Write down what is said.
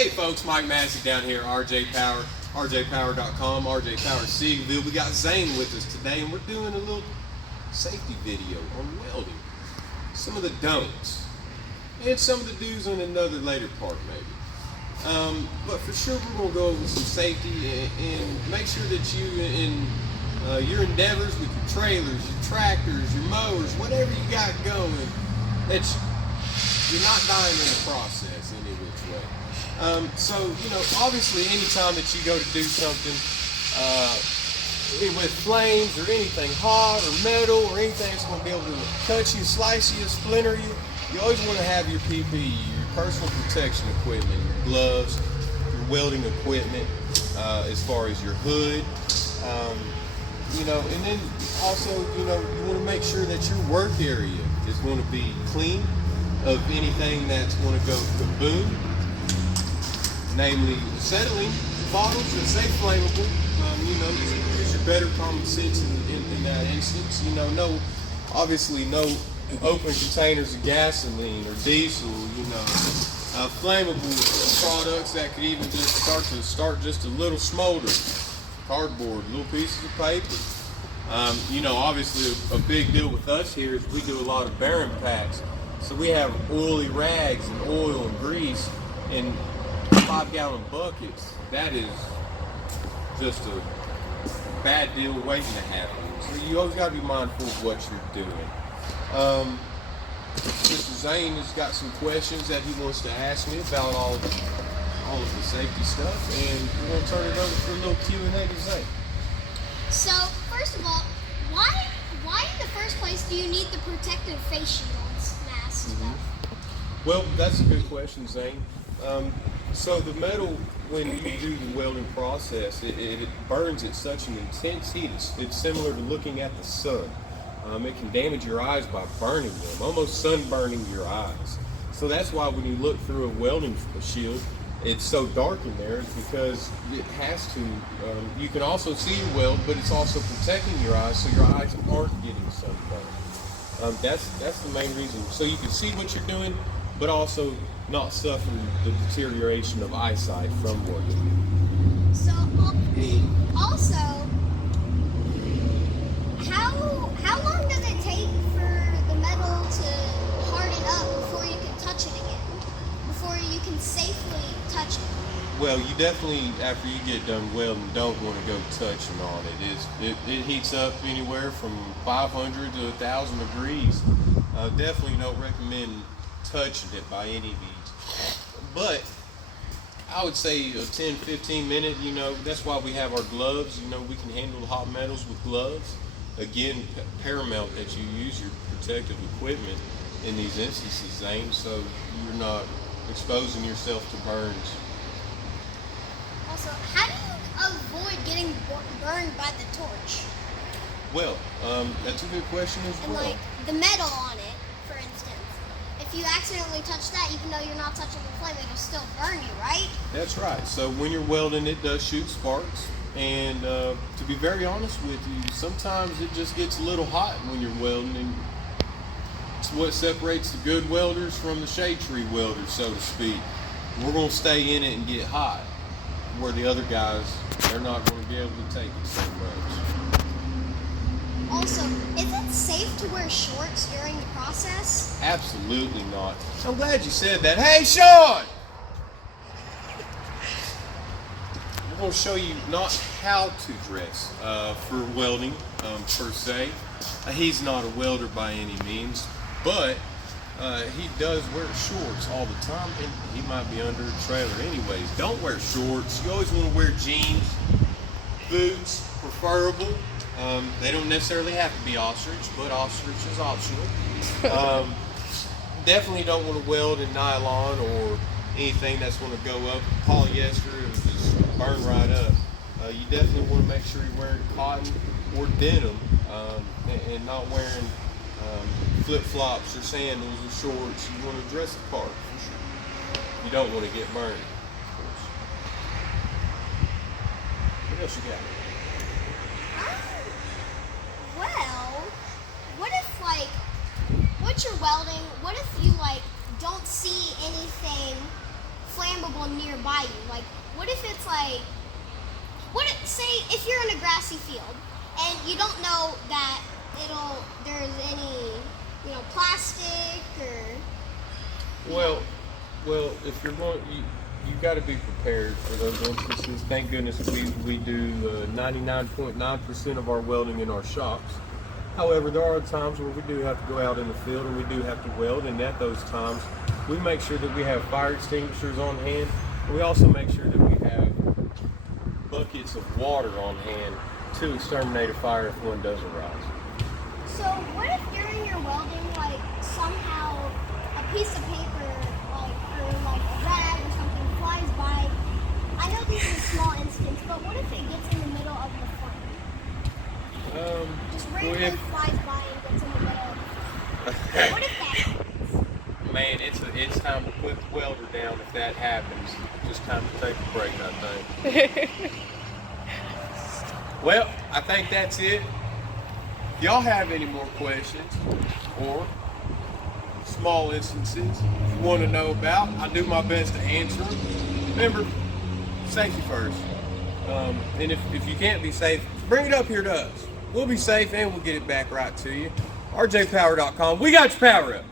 Hey folks, Mike Massey down here, RJ Power, rjpower.com, RJ Power Seagoville. We got Zayne with us today, and we're doing a little safety video on welding. Some of the don'ts, and some of the do's on another later part maybe. But for sure we're going to go over some safety and make sure that you, in your endeavors with your trailers, your tractors, your mowers, whatever you got going, that you're not dying in the process any which way. So, obviously anytime that you go to do something with flames or anything hot or metal or anything that's going to be able to cut you, slice you, splinter you, you always want to have your PPE, your personal protection equipment, your gloves, your welding equipment, as far as your hood, and then also, you want to make sure that your work area is going to be clean of anything that's going to go kaboom, namely acetylene bottles that say flammable. Use your better common sense in that instance. Obviously no open containers of gasoline or diesel, flammable products that could even just start just a little smolder, cardboard, little pieces of paper. Obviously a big deal with us here is we do a lot of bearing packs. So we have oily rags and oil and grease in 5-gallon buckets. That is just a bad deal waiting to happen. So you always got to be mindful of what you're doing. Mr. Zayne has got some questions that he wants to ask me about all of the safety stuff, and we're going to turn it over for a little Q&A to Zayne. So, first of all, why in the first place do you need the protective face shields, masks, stuff? Well, that's a good question, Zayne. So the metal, when you do the welding process, it burns at such an intense heat. It's similar to looking at the sun. It can damage your eyes by burning them, almost sunburning your eyes. So that's why when you look through a welding shield, it's so dark in there. It's because it has to. You can also see your weld, but it's also protecting your eyes so your eyes aren't getting sunburned. That's the main reason. So you can see what you're doing, but also not suffer the deterioration of eyesight from working. So, also, how long does it take for the metal to harden up before you can touch it again? Before you can safely touch it? Well, you definitely, after you get done welding, don't want to go touching on it. It heats up anywhere from 500 to 1,000 degrees. Definitely don't recommend touching it by any means. But I would say a 10-15 minute, that's why we have our gloves. We can handle hot metals with gloves. Again, paramount that you use your protective equipment in these instances, Zayne, so you're not exposing yourself to burns. Also, how do you avoid getting burned by the torch? Well, that's a good question as well. And like the metal on it, for instance. If you accidentally touch that, even though you're not touching the flame, it'll still burn you, right? That's right. So when you're welding, it does shoot sparks. And to be very honest with you, sometimes it just gets a little hot when you're welding. And it's what separates the good welders from the shade tree welders, so to speak. We're going to stay in it and get hot, where the other guys, they're not going to be able to take it so much. Also, is it safe to wear shorts during the process? Absolutely not. I'm glad you said that. Hey, Sean! We're going to show you not how to dress for welding, per se. He's not a welder by any means, but he does wear shorts all the time, and he might be under a trailer anyways. Don't wear shorts. You always want to wear jeans, boots, preferable. They don't necessarily have to be ostrich, but ostrich is optional. Definitely don't want to weld in nylon or anything that's going to go up. Polyester, it will just burn right up. You definitely want to make sure you're wearing cotton or denim and not wearing flip-flops or sandals or shorts. You want to dress the part for sure. You don't want to get burned, of course. What else you got? Well, what if what you're welding, what if you don't see anything flammable one nearby you? Like, what if it's like, say if you're in a grassy field and you don't know that there's any, plastic or. Well, if you're going, you've got to be prepared for those instances. Thank goodness we do 99.9% of our welding in our shops. However, there are times where we do have to go out in the field and we do have to weld, and at those times, we make sure that we have fire extinguishers on hand. We also make sure that we have buckets of water on hand to exterminate a fire if one does arise. So what if during your welding, like somehow a piece of paper, or a rag or something flies by? I know this is a small instance, but what if it gets in the middle of the flame? Just randomly flies by and gets in the middle of the flame. What if that happens? Man, it's time to put the welder down if that happens. Just time to take a break, I think. Well, I think that's it. If y'all have any more questions or small instances you want to know about, I do my best to answer them. Remember, safety first. And if you can't be safe, bring it up here to us. We'll be safe and we'll get it back right to you. rjpower.com. We got your power up.